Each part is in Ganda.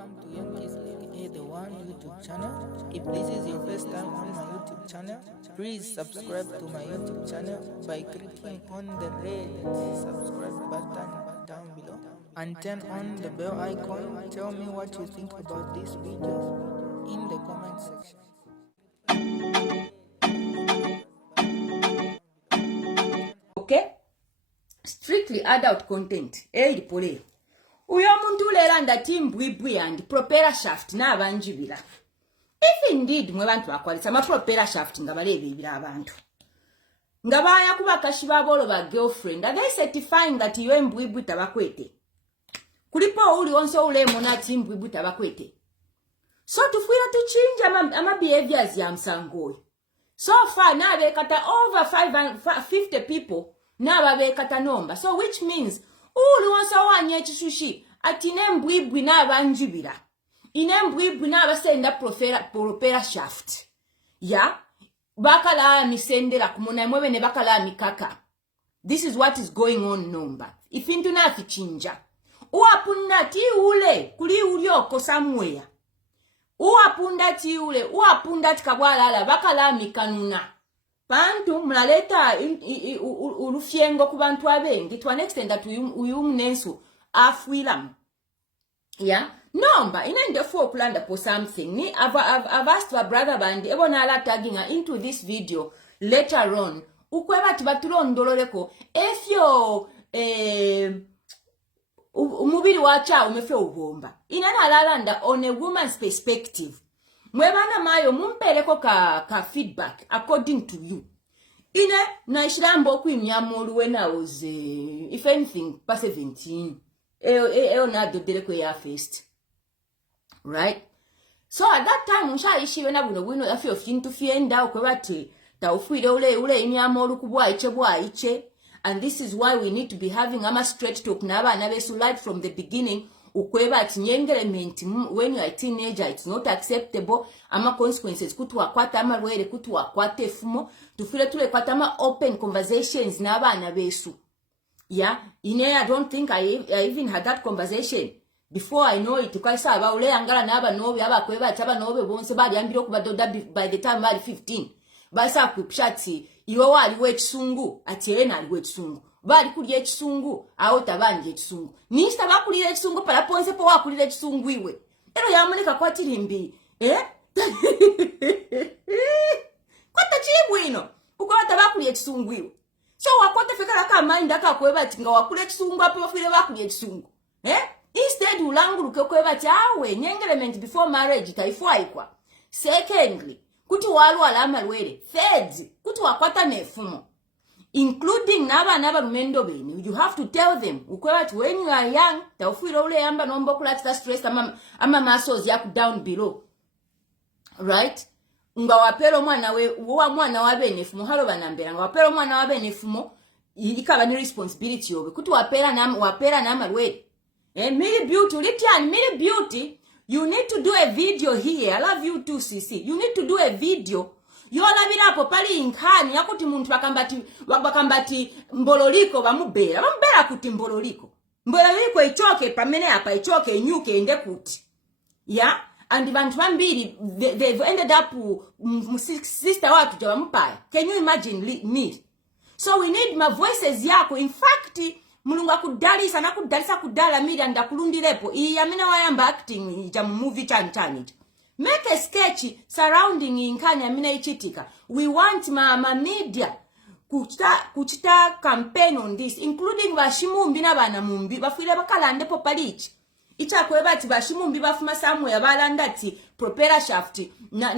welcome to Young Kizzy, the one YouTube channel. If this is your first time on my YouTube channel, please subscribe to my YouTube channel by clicking on the red subscribe button down below and turn on the bell icon. Tell me what you think about this video in the comment section. Okay? Strictly adult content. Pole. Uyo muntu lera ndati mbwibwi and propeller shaft na abanjibira. If indeed mwe bantu bakwalisa ma propeller shaft nga balebibira abantu. Nga baya kuba kashiba bolo ba girlfriend. Are they certifying that you mbwibwi tabakwete? Kulipo uli onso ule monati mbwibwi tabakwete. So tufuira tuchinja ama behaviors ya msangoi. So far na bekata over 50 people na babekata nomba. So which means uli wansa wanye chishushi atine mbwibwi na banjibira. Ine mbwibwi na basenda propeller shaft. Ya bakala misendera kumona mwewe ne bakala mikaka. This is what is going on nomba. Ifintu na fichinja. Uapunda ti ule kuli ulioko somewhere. Uapunda ti ule uapunda tikabwalala bakala mikanuna. Bantu mlaleta urufyengo ku bantu abengi to an extent that uyumnensu afwilam. Yeah? Nomba inende for okulanda for something. Ni I've asked my brother bandi ebona ala tagging her into this video later on. Ukweba tibatulondololeko efyo umubiri wacha umefe ubomba. Inana alalanda on a woman's perspective. Mwebana mayo mumpeleko ka feedback according to you. Ine na ishirambo kuimyamolu when I was if anything past 17. Na dodeleko ya first. Right? So at that time unsha ishi wena buno afio fintu fienda ukwebati taufuide ule imyamolu kubwa iche. And this is why we need to be having ama straight talk naba nabesu light from the beginning. Ukweba ati nyengelement when you are a teenager, it's not acceptable. Ama consequences kutu wakwata ama wele kutu wakwate fumo. Tufile tule kwata ama open conversations naba nabesu. Yeah, I don't think I even had that conversation. Before I know it, ukaisa aba ule angala naba nobe aba kweba chaba nobe bonse badi ambiro kubadoda by the time badi 15. Basa kupshati iwe wali wechisungu ati ena ali wechisungu. Bali kuliye ekisungu awo tabanje ekisungu nista bakulira ekisungu pala ponse po wakulira ekisungu iwe ero yamuleka kwatirimbi kwata chibwino ukwata bakulira ekisungu iwe so wakwata fekala ka mind akakweba ati nga wakula ekisungu apo bafire bakulira ekisungu instead ulanguluke kweba ati awe nyengelement before marriage taifwaikwa. Secondly kuti walwala amalwere. Third kuti wakwata nefumo including naba rumendo beni. You have to tell them ukweba when you are young taufuira ule yamba nombo kulata stress ama muscles yaku down below, right? Nga wapero mwana wa benefumo halo banambera nga wapero mwana wa benefumo ikaba ni responsibility yobe kuti wapera na malwe. Miri beauty litian Miri beauty, you need to do a video here. I love you too, CC. You need to do a video. Yola birapo pali inkani yakuti muntu bakambati mbololiko bamubera kuti mbololiko ichoke pamene apa ichoke inyuke ende kuti. Yeah, and bantu bambiri they've ended up sister watu jabampaya. Can you imagine me? So we need my voices yako. In fact mulungu akudalisa na kudala media ndakulundirepo iyamina wayamba acting ja movie chanit. Make a sketch surrounding inkanya mina ichitika. We want ma media kuchita campaign on this, including bashimumbi na bana mumbi bafire bakalande popalichi. Ichakweba ati bashimumbi bafuma somewhere balanda ati propeller shaft na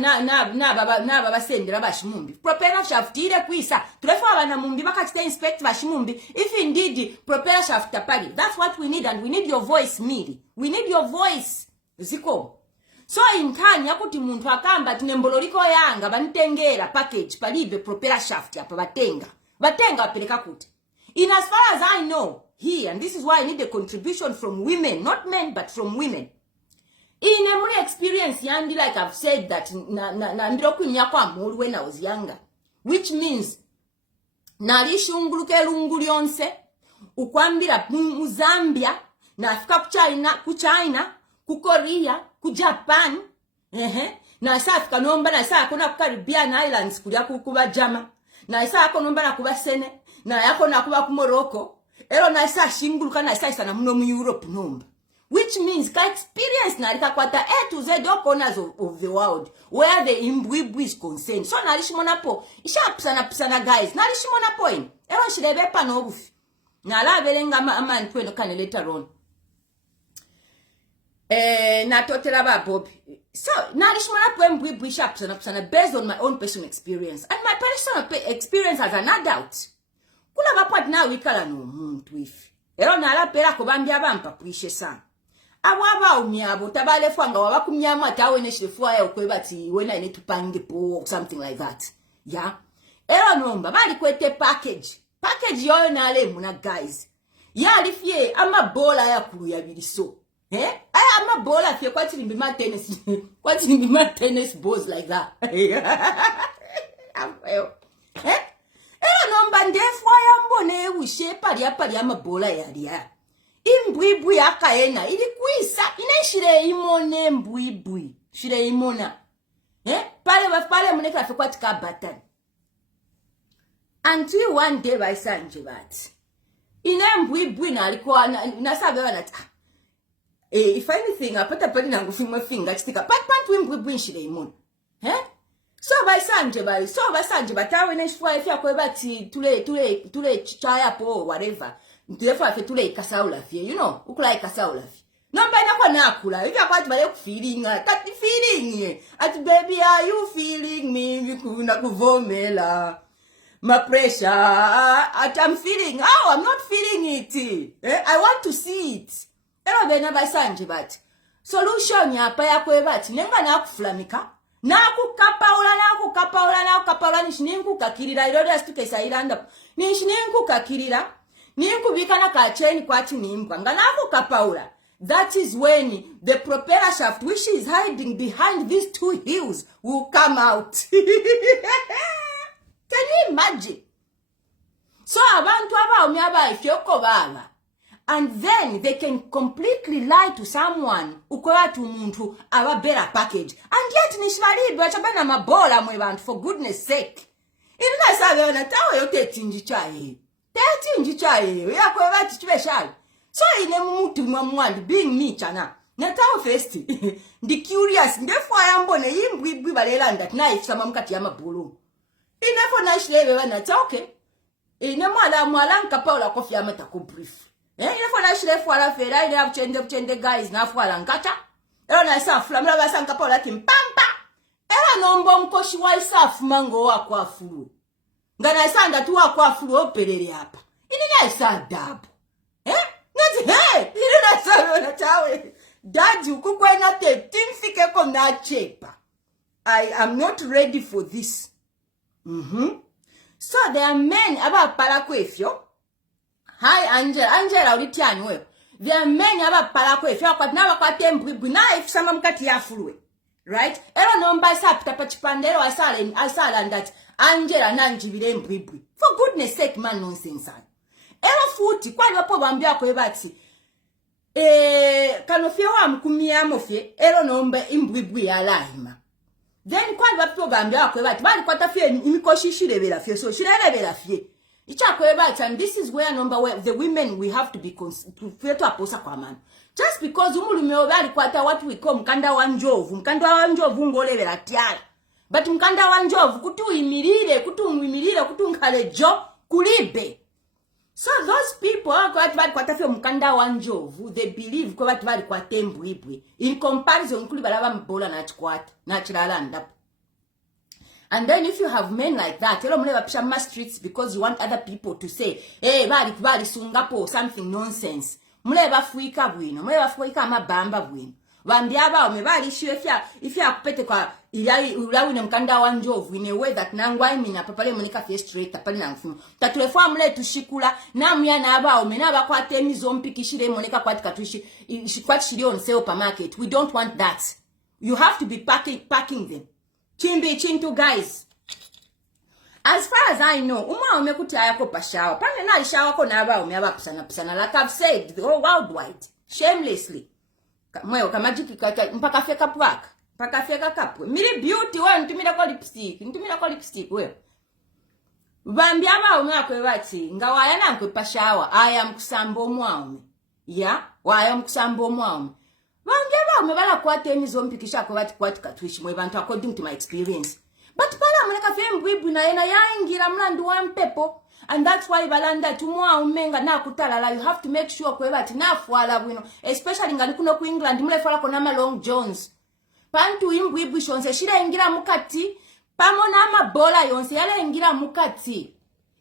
baba sendera bashimumbi. Propeller shaft ile kwisa tulefa abana mumbi bakachita inspect bashimumbi if indeed propeller shaft apali. That's what we need, and we need your voice mili. We need your voice. Ziko. So inkani yakuti muntu akamba tinemboloriko yanga banitengera package palibe propeller shaft apa batenga apeleka kuti. In as far as I know here, and this is why I need a contribution from women, not men but from women. In a experience yandi, like I've said that na ndiroku nyakwa amolu when I was younger, which means nalishunguluke lungulyonse ukwambira mu Zambia na afika ku China ku Korea, ku Japan, na isa Africa nomba na isa akona ku Caribbean Islands kulia kuba Jama, na isa akonomba na kuba Sene, na yako na kuba ku Morocco, ero na isa shinguluka na isa na muno mu Europe nomba. Which means ka experience na lika kwata A to Z all corners of the world where the imbwibwi is concerned. So nalishimona po, isha pisana guys, nalishimona po in. Ewa shirebe pa no bufi. Na la belenga ama ntweno kane later on. Na totela ba Bob. So nalishimona po imbwibwi isha pisana based on my own personal experience. And my personal experience as an adult. Kula bapwati na wikala no muntu ifi. Ero nala pera kubambia bampa puishe sana. Awaba umyabo tabale fanga wabakumyama atawe neshifua ya ukwebati when I need to pang the po or something like that. Yeah. Era nomba bali kwete package yoyo nale muna guys. Ya alifie ama bola ya kulu ya biliso. Aya ama bola fie kwa tilimbi ma tennis balls like that. Era nomba ndefwa ya mbone wishe pari ama bola ya liya. Imbwibwi akaena ilikuisa inashire imone mbwibwi shire imona pale muneka fe kwatika batan until one day by sanje bat ine mbwibwi na alikuwa nasabe bana if anything apata pali na ngufima finger chitika pat mbwibwi shire imona so by sanje batawe neshwa ifya kwebati tule chaya po whatever. Ntulefa fe tule ikasaula fie, you know, ukula ikasaula fie. Nomba inakwa nakula, hivi akwati bale feeling, kati feeling, ati baby are you feeling me, vikuna kuvomela, my pressure, ati I'm feeling, I'm not feeling it, I want to see it. Ero bena basanje bati, solution ya pa ya kwe bati, nenga na kuflamika, na kukapaula, nishininku kakirira, iroda stuke sa ilanda, nishininku kakirira, Ninkubikana kacheni kwati nimbwa. Nganaku kapaula. That is when the propeller shaft, which is hiding behind these two heels, will come out. Can you imagine? So abantu aba umyaba ifyoko baba. And then they can completely lie to someone ukoya to muntu aba better package. And yet nishwali bachabana mabola mwe bantu, for goodness sake. Inuna sabe na tawe yote tinjichaye. Teti njichaye ya kwa bati special. So ine mutu mwamwandi being me chana. Natawo first. Ndi curious ndefwa yambone yimbwi balelanda knife sama mkati ya mabulu. Inefo na shilebe wana okay. Ine mwala nkapa kofi ya meta ko brief. Inefo na shilebe wala fera ine abchende guys na fwala nkata. Ero na isa flamla basa nkapa wala kimpampa. Era nombo mkoshi wa isa fumango wa kwa furu. Ngana isanda tuwa kwa furu opelele hapa. Inina isa adabu. Nati inina isa na chawe. Daddy ukukwe na te timfike ko na chepa. I am not ready for this. So there are men aba pala kwefyo. Hi Angela ulitiani wewe. There are men aba pala kwefyo kwa na kwa tembwi na ifisama mkati ya furu. Right? Ero nomba isa pitapa chipandero asala that Angela nanjibire mbwibwi. For goodness sake man nonsense. Ero futi kwa wapo bambia kwa ebati. Kanofia wa mkumia mofie. Ero nomba imbwibwi ya lahima. Then kwa wapo bambia kwa ebati. Bali kwa tafie imikoshi shirebe fie. So shirebe la fie. Icha kwa ebati. And this is where the women we have to be to aposa kwa man. Just because umulume bali kwa ta what we call mkanda wa njovu. Mkanda wa njovu ngolebe la tiala. But mkanda wa njovu kutu nkalejo kulibe. So those people kwa tafio mkanda wa njovu, they believe kwa watu bali kwa tembu ibwe. In comparison kuli balaba mbola na chikwata na chilalanda. And then if you have men like that, elo mule wapisha ma streets because you want other people to say, hey, bali sungapo something nonsense. Mule bafuika bwino, mule bafuika mabamba bwino. Wambiaba umebali ifya kupete kwa ulawi na mkanda wa njovu in a way that nangwa imina papale monika fie straight tapali na mfumu. Tatulefua mule tushikula na muyana aba umenaba kwa temi zompi kishire monika kwa tikatushi shikwati shiri on sale per market. We don't want that. You have to be packing them. Chintu guys. As far as I know, umekuti ayako pashawa. Pane na ishawa ko na aba umeba pisana like I've said, worldwide, shamelessly. Mweo kamajiki kata mpaka feka pwaka. Mpaka feka kapwe. Miri beauty wewe ntumira kwa lipstick. Ntumira kwa lipstick wewe. Bambi abaume akwe bati nga wayana nkwe pashawa aya mkusambo mwaume. Ya, waya mkusambo mwaume. Bambi abaume bala kwate emizo mpikisha kwa bati kwati katwishi mwe bantu according to my experience. But pala muleka fe mbwibu na yena yaingira mlandu wa mpepo. And that's why balanda tumwa umenga na kutalala. You have to make sure kwa bati na fuala bwino. Especially ngali kuno ku England mule fala kona ma long johns. Pantu imbwibu shonse shira ingira mukati. Pamona amabola yonse yale ingira mukati.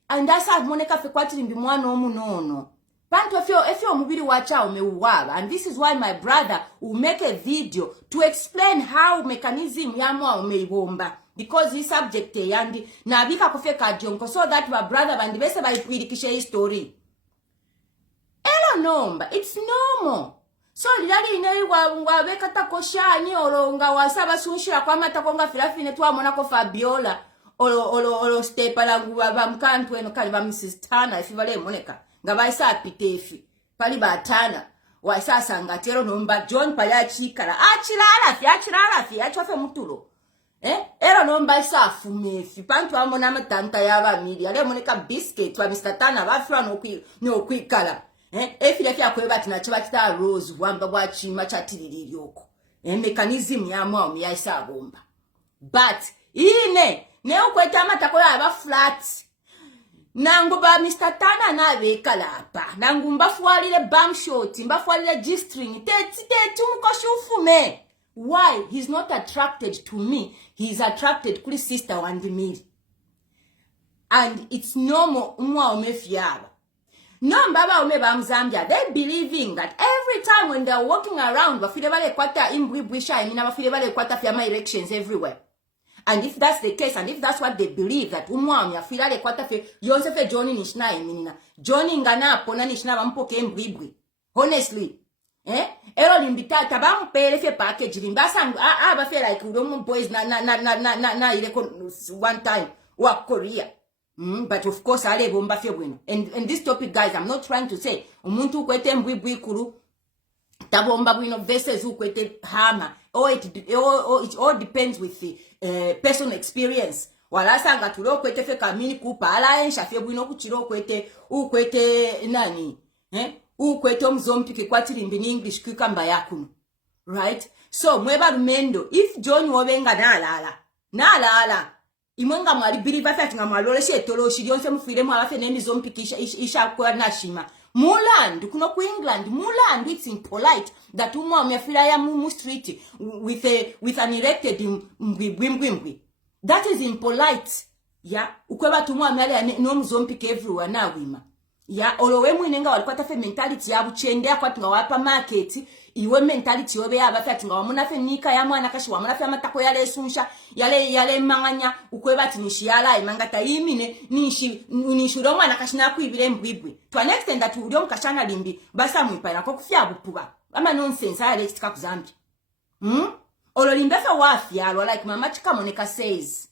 And that's how moneka fe kwatiri mbi mwana omunono. Pantu efyo mubiri wacha umeuwaba. And this is why my brother will make a video to explain how mechanism ya mwa umeibomba. Because this subject yandi na bika kufeka jonko so that my brother bandi bese baipirikishe hii story. Elo nomba, it's normal. So lilali ineli wa beka takoshani olonga wasaba sunshira kwa mata konga filafine tuwa monako Fabiola olo stepa langu wa mkantu eno kali ba Mrs. Tana ifivale moneka nga baisa apitefi pali batana waisa sangatero nomba John pali achikala achira achwafe mutulo era nomba isa afumefi pantu amona amatanta yaba mili ale moneka biscuit wa Mr. Tana bafira no kwikala efile fya kweba tinachiba kita rose wamba bwa chima chatiriri yoko mechanism ya mwa ya isa bomba but ine ne ukweta matako yaba flat nangu ba Mr. Tana na bekala apa nangu mbafualile bam shot mbafualile G-string teti mukoshufume. Why? He's not attracted to me. He's attracted to sister Wandimiri. And it's normal umwa umefiaba. No mbaba umeba mzambia. They believing that every time when they're walking around, bafile bale kwata imbwibwisha inina bafile bale kwata fiama erections everywhere. And if that's the case, and if that's what they believe, that umwa umyafila le kwata fe Yosefe Johnny nishna eminina. Johnny ngana pona nishna bampoke imbwibwi. Honestly. Ero limbita tabamu pele fe package limbasa aba fe like udomo boys na ile one time wa Korea. But of course ale bomba fe bueno. And this topic guys, I'm not trying to say umuntu kwete mbwibwi kuru tabomba bwino versus ukwete hama. It all depends with the personal experience. Wala sanga tulo kwete fe kamini kupa ala ensha fe bwino kuchiro ukwete nani ukweto mzompike kwatiri mbini English kukamba yakunu. Right? So mweba rumendo, if John wobenga nalala imwenga mwali believe fati nga mwalole shetolo shirionse mufire mwabafe nemizompike isha kwa nashima. Muland kuno ku England, Muland it's impolite that umwa umefira ya mumu street with an erected mbwimbwimbwi. That is impolite. Yeah, ukweba tumwa mwale no mzompike everywhere na wima. Ya olowe mwenenga walipata fe mentality ya buchendea kwa tunga wapa market iwe mentality yobe ya bafe tunga wamuna fe nika ya mwana kashi wamuna fe amatako yale sunsha yale manganya ukweba tinishi yala imangata imine nishiuro mwana kashi na kuibire mbwibwe to an extent that uliom kashana limbi basa mwipa na kukufia bupuba ama nonsense haya lekitika kuzambi olo limbefe wafyalo like mama chika moneka says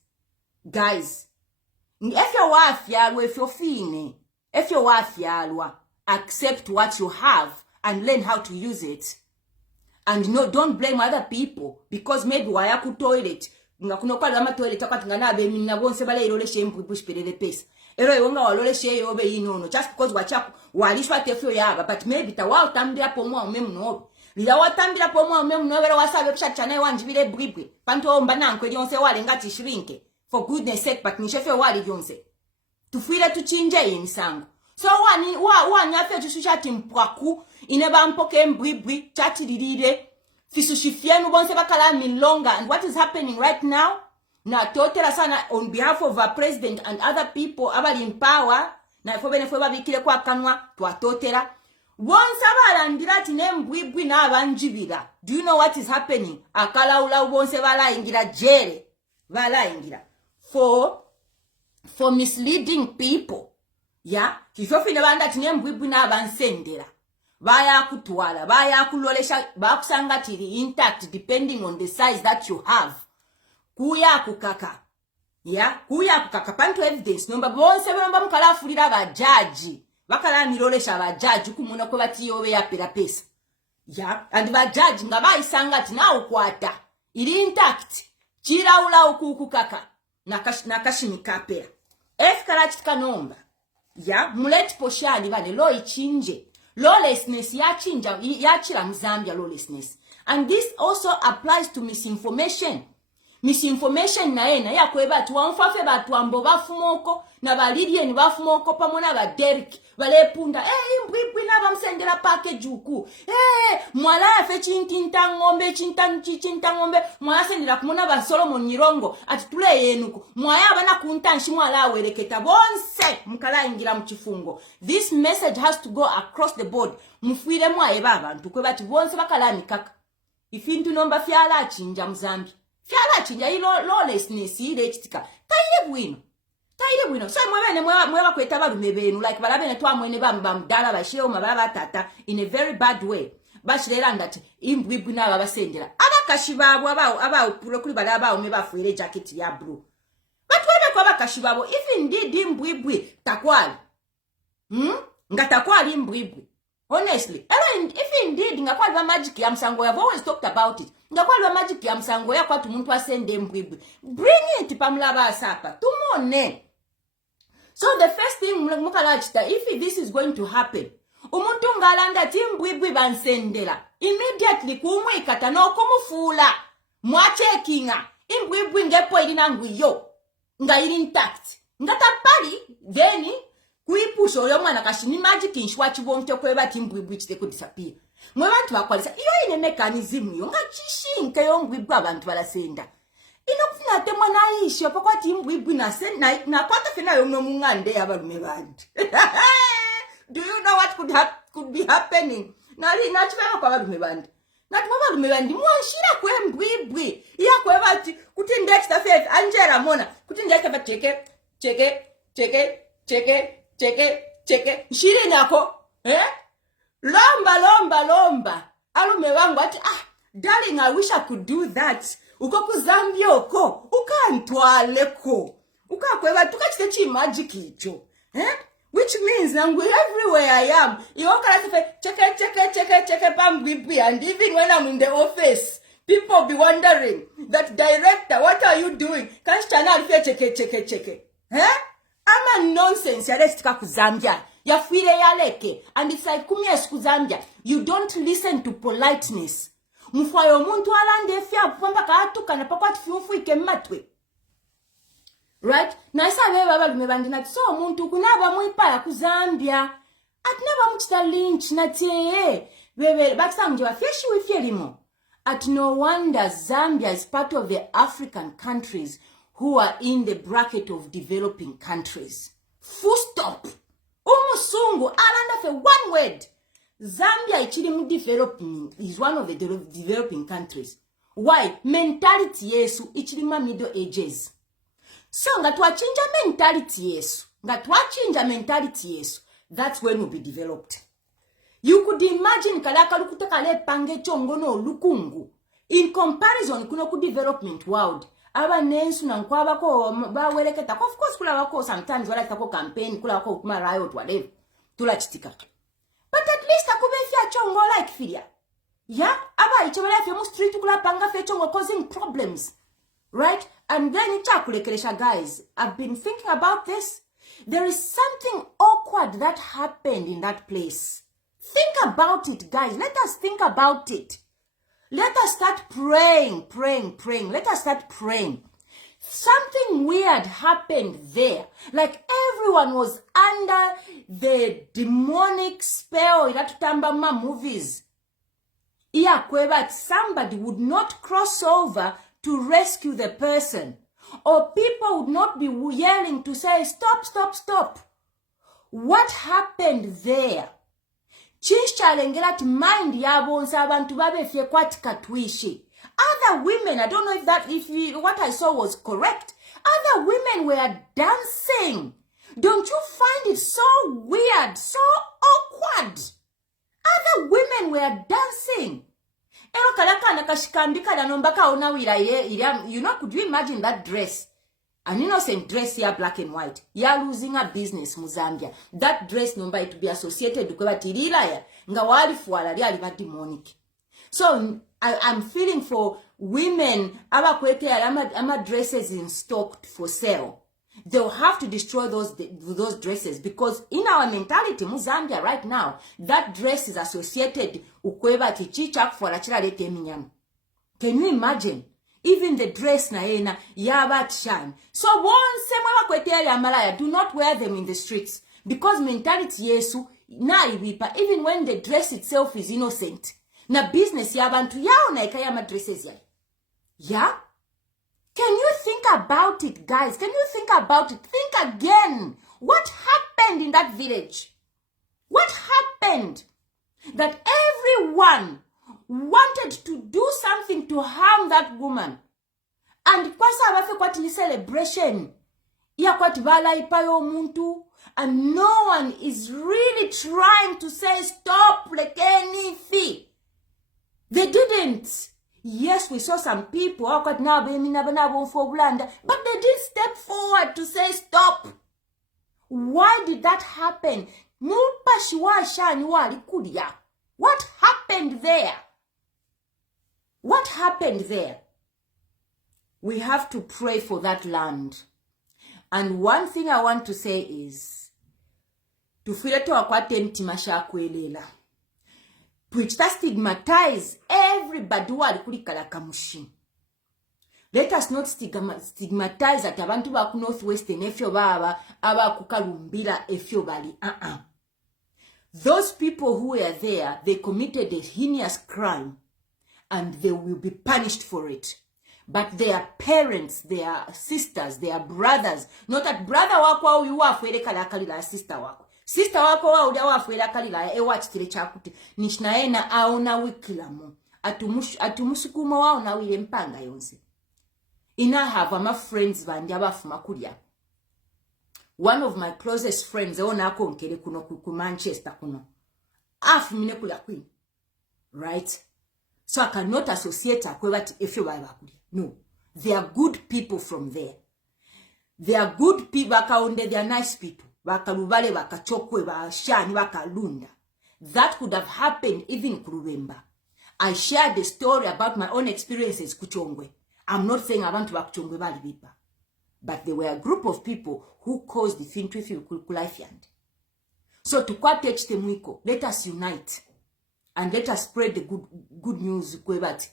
guys efya wafyalo efyo fine. If you're wafialwa, accept what you have and learn how to use it. And no, don't blame other people because maybe wayaku toilet. Ngakuno kwa lama toilet wakati nganabe minna bonse bale irole shempu pushpelele pesa. Ero yonga walole she yobe inono just because wachaku walishwa tefyo yaba but maybe tawa utambira pomwa umemnobe. Lila watambira pomwa umemnobe wasabe kushachane wanjibile bwibwe. Panto omba nankwe yonse wale ngati shrinke. For goodness sake but nishefyo wale yonse. Tufile tuchinje imisango. So wani afe chushati mpwaku ineba mpoke mbwibwi chati lirire fisushifienu bonse bakala milonga. And what is happening right now? Na totela sana on behalf of our president and other people abali in power na ifobene foba bikile kwa kanwa tuwa totela bonse abalandira tine mbwibwi na abanjibira. Do you know what is happening? Akala ula bonse bala ingira jere bala ingira for misleading people. Yeah, kifofine banda tine mbwibwi na abansendera baya kutwala baya kulolesha bakusanga tiri intact depending on the size that you have kuya kukaka. Yeah, kuya kukaka panto evidence nomba bonse bamba mukala fulira ba judge bakala nirolesha ba judge kumuna ko batiyobe ya pera pesa. Yeah, and the judge nga bayisanga ati nawo kwata ili intact chilaula ukukukaka nakashimi kapera efkala chitika nomba ya muleti poshali bane lo ichinje lawlessness yachila mzambia lawlessness. And this also applies to misinformation naye yakweba ati wanfafe batu ambo bafumoko na balidien bafumoko pamona ba Derek balepunda imbwibwi na bamsendela package uku mwala afe chintinta ngombe mwala sendela kumona ba Solomon Nyirongo ati tule yenuko mwaya bana kuntanshi mwala wereketa bonse mukala ingira mchifungo. This message has to go across the board. Mufire mwaye babantu kwe bati bonse bakala mikaka ifintu nomba fyala chinja mzambi fyala chinja lawlessness ile chitika taile bwino so mweba kweta balume benu like balabene twamwene bamdala basheo mababa tata in a very bad way bashirera ndati imbwibwi naba basendera abakashibabo abawo pulo kuli balaba ome bafuire jacket ya blue batwebe kwa bakashibabo if indeed imbwibwi takwali ngatakwali imbwibwi honestly if indeed ngakwali magic ya msango I've always talked about it ngakwali magic ya msango ya kwatu muntu asende mbwibwi bring it pamlaba asapa tumone. So the first thing mukalachita if this is going to happen umuntu ngalanda timbwibwi bansendela immediately kumwikata no kumufula mwachekinga imbwibwi ngepo ilinangwiyo nga ili intact ngatapali then kuipusho yo mwana kashini magic inshwa chibonke kweba timbwibwi chite ku disappear mwe bantu bakwalisa iyo ine mechanism yo ngachishinke yo mbwibwi abantu balasenda inokufuna temwa naisho pokwati imbwibwi na kwata fina yo mungande yabalume bandi. Do you know what could be happening? Nachibema kwa balume bandi. Natuma balume bandi mwanshira kwe mbwibwi iya kwe bati kuti ndexta faith Angela mona kuti ndexta fa cheke shiri nako lomba alume wangu ati darling I wish I could do that uko kuzambia uko ukantwaleko ukakweba tukachite chi magic icho which means nangu everywhere I am iwokala sefe cheke pambwibwi. And even when I'm in the office people be wondering that director what are you doing kanshana alifia cheke ama nonsense yale sitika kuzambia yafire yaleke. And it's like kumye kuzambia you don't listen to politeness mfwayo muntu alande fya pamba katuka na pakwati fiufu ikematwe right na isa beba balume bandi nati so muntu kunaba muipala kuzambia atinaba mchita lynch nati bebe bakisamje wafyeshi wifyelimo at no wonder Zambia is part of the African countries who are in the bracket of developing countries. Full stop. Umusungu alanda for one word. Zambia developing is one of the developing countries. Why? Mentality yesu ichilima middle ages. So ngatwachinja mentality yesu. That's when we'll be developed. You could imagine kalaka lukute kale pange chongono lukungu. In comparison kuno ku development world. Aba nensu na nkwaba ko baweleketa. Of course kula wako sometimes wala tako campaign kula wako kuma riot whatever. Tula chitika. But at least akubefia chongo like filia. Yeah, aba ichobela fe mu street kula panga fe chongo causing problems. Right? And then ichakulekelesha guys. I've been thinking about this. There is something awkward that happened in that place. Think about it, guys. Let us think about it. Let us start praying. Let us start praying. Something weird happened there. Like everyone was under the demonic spell in that Tambama movies. Yeah, but somebody would not cross over to rescue the person. Or people would not be yelling to say, stop. What happened there? Chinchchalengela to mind yabonsa abantu babefye kwatika twishi. Other women, I don't know if what I saw was correct. Other women were dancing. Don't you find it so weird, so awkward? Other women were dancing. Ero kalaka nakashikambika na nombaka onawira ye, you know, could you imagine that dress? an innocent dress here, black and white, ya losing a business mu Zambia. That dress number to be associated with Tirila, nga wali fuala liba demonic. So I'm feeling for women abakwete ama dresses in stock for sale. They'll have to destroy those dresses, because in our mentality mu Zambia right now, that dress is associated ukweba tichicha fuala chila lete eminyama. Can you imagine? Even the dress na ena yabat shine. So once malaya, do not wear them in the streets, because mentality yesu na iwipa, even when the dress itself is innocent. Na business yabantu yao na ikayama dresses ya. Yeah? Can you think about it, guys? Can you think about it? Think again. What happened in that village? What happened? That everyone wanted to do something to harm that woman. And kwasa abafe kwati celebration. Ya kwati bala ipayo muntu. And no one is really trying to say stop lekeni fi. They didn't. Yes, we saw some people, but they didn't step forward to say stop. Why did that happen? What happened there? What happened there? We have to pray for that land. And one thing I want to say is, which that stigmatize everybody who are kulikala kamushi. Let us not stigmatize at abantu ba northwestern efyo baba aba ku Kalumbila efyo bali. Those people who were there, they committed a heinous crime, and they will be punished for it. But their parents, their sisters, their brothers, not that brother wako you are fwele kala sister wako. Sister wako wa uda wafuela kalila ewachitile chakuti nishnaena aona wikilamu atumusukuma wao na wile mpanga yonse. Ina have ama friends bandi abafuma kulia. One of my closest friends ona ako nkele kuno ku Manchester kuno. Mine kulia queen. Right? So I cannot associate akwebati efyo baba kulia. No. They are good people from there. They are good people, they are nice people. Bakalubale bakachokwe bashani bakalunda. That could have happened even Kurubemba. I shared the story about my own experiences kuchongwe. I'm not saying abantu bakuchongwe bali bipa, but there were a group of people who caused the fintrifi kulaifiand. So to kwatech temwiko, let us unite and let us spread the good news kwebati.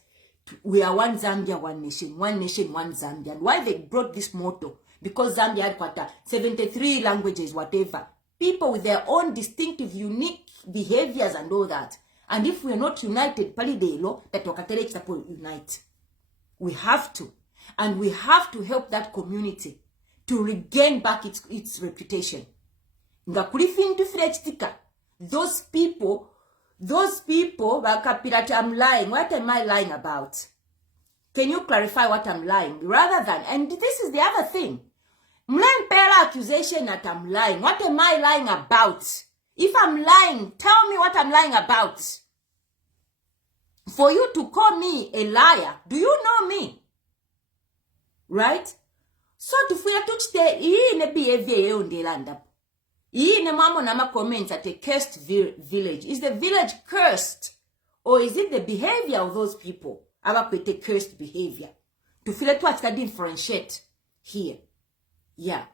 We are one Zambia, one nation, one Zambia. And why they brought this motto? Because Zambia had 73 languages, whatever. People with their own distinctive, unique behaviors and all that. And if we are not united, palidelo, that wakatelech unite. We have to. And we have to help that community to regain back its reputation. Those people, I'm lying. What am I lying about? Can you clarify what I'm lying? Rather than, and this is the other thing. Mlempela accusation that I'm lying. What am I lying about? If I'm lying, tell me what I'm lying about. For you to call me a liar, do you know me? Right? So to fear to stay in a behavior on the land up. In a mama nama comments at a cursed village. Is the village cursed? Or is it the behavior of those people? About a cursed behavior. To feel it what can differentiate here. Yeah.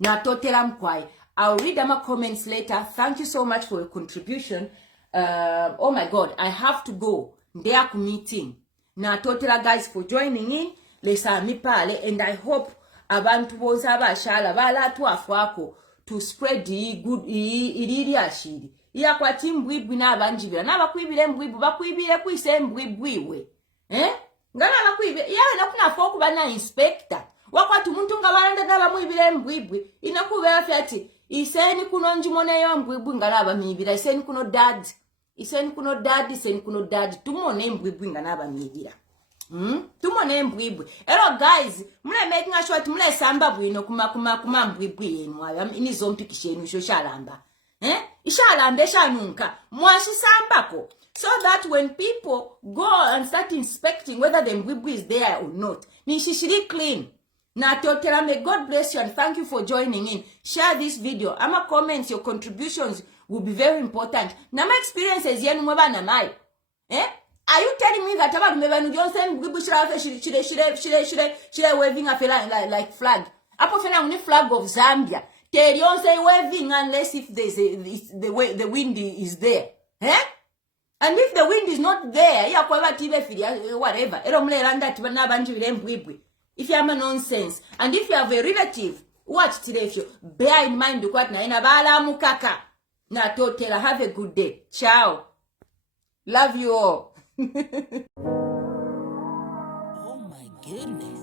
Now totelam kwai. I'll read my comments later. Thank you so much for your contribution. Oh my God, I have to go. Ndeaku meeting. Now totela guys for joining in. Lesa mipale, and I hope abantu boza bashala bala tu afwako to spread the good iriri ashiri. Iya kwa timbwibwi na abanjibira. Na bakwibire mbwibwi bakwibire kwise mbwibwiwe. Ngana bakwibire yawe nakuna foku bana inspector. Wakwati muntu nga balanda gaba mwibire mbwibwi inakubera fyati iseni kuno njimone yo mbwibwi ngalaba mibira iseni kuno dad iseni kuno dad tumone mbwibwi ngalaba mibira tumone mbwibwi ero guys mule making sure mule samba bwino kuma mbwibwi yenu ayo inizompikishenu sho shalamba ishalamba eshanunka mwashi sambako, so that when people go and start inspecting whether the mbwibwi is there or not, ni shishiri clean. natotera. May God bless you and thank you for joining in. Share this video. Ama comments, your contributions will be very important. Nama experiences yenu mwabana mayo. Are you telling me that about me Johnson should waving a like flag? Apo fena uni flag of Zambia. Tell you say waving unless if there's the wind is there. And if the wind is not there, ya kwa whatever. If you have a nonsense, and if you have a relative, watch today. Bear in mind what na ina bala mukaka. Na totela, have a good day. Ciao. Love you all. Oh my goodness.